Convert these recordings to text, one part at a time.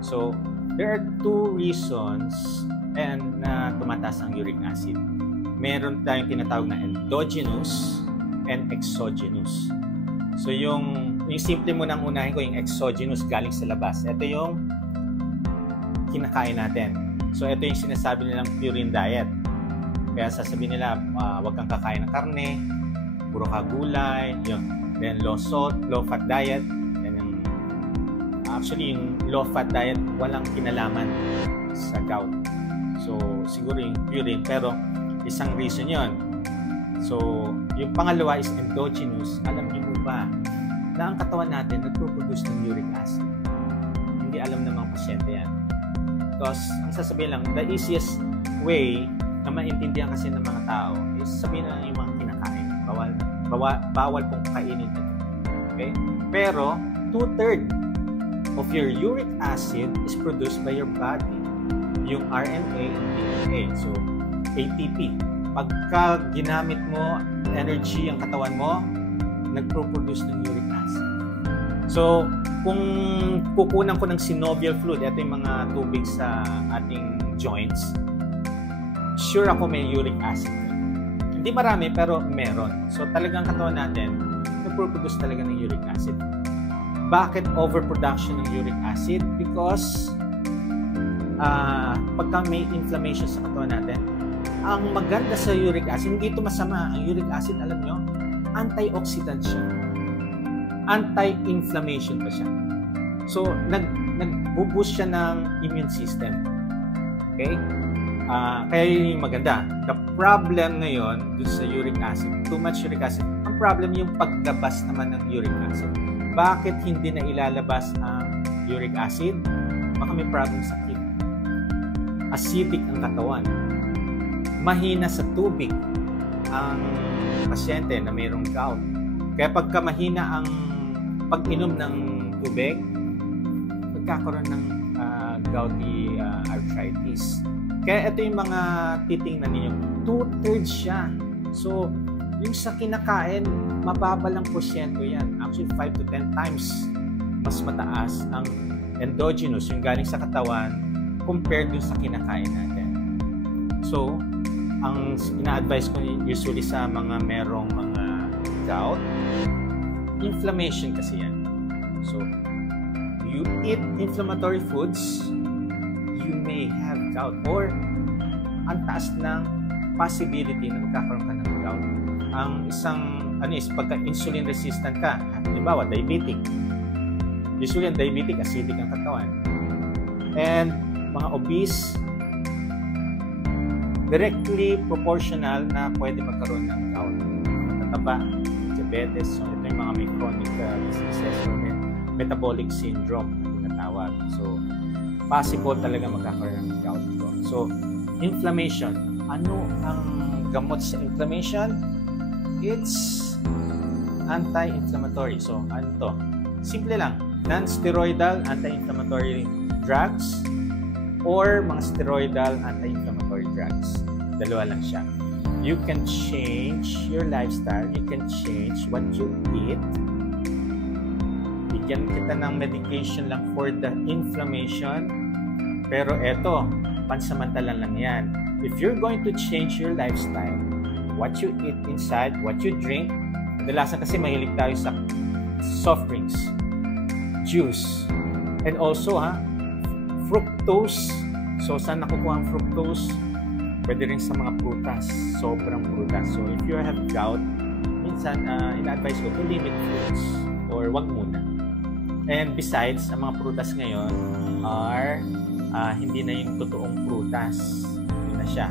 So, there are two reasons na tumataas ang uric acid. Meron tayong tinatawag na endogenous and exogenous. So, yung simple mo nang unahin ko, yung exogenous galing sa labas. Ito yung kinakain natin. So, ito yung sinasabi nilang purine diet. Kaya sasabihin nila, wag kang kakain ng karne, puro ka gulay, yun. Then, low salt, low fat diet. Actually, yung low-fat diet, walang kinalaman sa gout. So, siguro yung purine, pero isang reason yon. So, yung pangalawa is endogenous. Alam niyo po ba na ang katawan natin nagpo-produce ng uric acid? Hindi alam ng mga pasyente yan. Because, ang sasabihin lang, the easiest way na maintindihan kasi ng mga tao is sabihin na yung mga kinakain. Bawal pong kainin ito. Okay? Pero, 2/3 of your uric acid is produced by your body, yung RNA and DNA. So, ATP. Pagka ginamit mo energy ang katawan mo, nagpo-produce ng uric acid. So, kung kukunan ko ng synovial fluid, ito yung mga tubig sa ating joints, sure ako may uric acid. Hindi marami, pero meron. So, talagang katawan natin, nagpo-produce talaga ng uric acid. Bakit overproduction ng uric acid? Because pagka may inflammation sa katawan natin, ang maganda sa uric acid, hindi ito masama. Ang uric acid, alam nyo, antioxidant siya. Anti-inflammation pa siya. So, nag-boost siya ng immune system. Okay? Kaya yun yung maganda. The problem ngayon dun sa uric acid, too much uric acid, ang problem yung paglabas naman ng uric acid. Bakit hindi na ilalabas ang uric acid? Baka may problem sa kidney. Acidic ang katawan. Mahina sa tubig ang pasyente na mayroong gout. Kaya pagka mahina ang pag-inom ng tubig, magkakaroon ng gouty arthritis. Kaya ito yung mga titingnan ninyo. 2/3 siya. So, yung sa kinakain, mababa lang porsyento yan. Actually, 5 to 10 times mas mataas ang endogenous, yung galing sa katawan, compared dun sa kinakain natin. So, ang ina-advise ko usually sa mga merong mga gout, inflammation kasi yan. So, you eat inflammatory foods, you may have gout, or ang taas ng possibility na magkakaroon ka ng gout. Ang isang is pagka insulin resistant ka, halimbawa diabetic. Usually ang diabetic, acidic ang katawan. And mga obese, directly proportional na pwede magkaroon ng gout. Matataba, diabetes, so ito yung mga may chronic diseases or metabolic syndrome na tinatawag. So, possible talaga magkakaroon ng gout. So, inflammation. Ano ang gamot sa inflammation? It's anti-inflammatory. So, ano to? Simple lang. Non-steroidal anti-inflammatory drugs or mga steroidal anti-inflammatory drugs. Dalawa lang siya. You can change your lifestyle. You can change what you eat. Bigyan kita ng medication lang for the inflammation. Pero eto, pansamantala lang yan. If you're going to change your lifestyle, what you eat inside, what you drink. Kadalasan kasi mahilig tayo sa soft drinks, juice, and also fructose. So, saan nakukuha ang fructose? Pwede rin sa mga prutas, sobrang prutas. So, if you have gout, minsan ina-advise ko to limit fruits or wag muna. And besides, ang mga prutas ngayon are hindi na yung totoong prutas. Hindi na siya.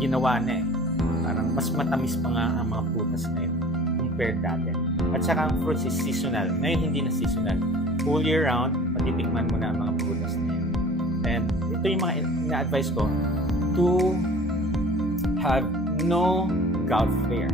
Ginawa na Parang mas matamis pa nga ang mga prutas ngayon compared dati. At saka ang fruits is seasonal. Ngayon hindi na seasonal. Full year round, matitikman mo na ang mga prutas na yan. And ito yung mga ina-advise ko to have no gout flare.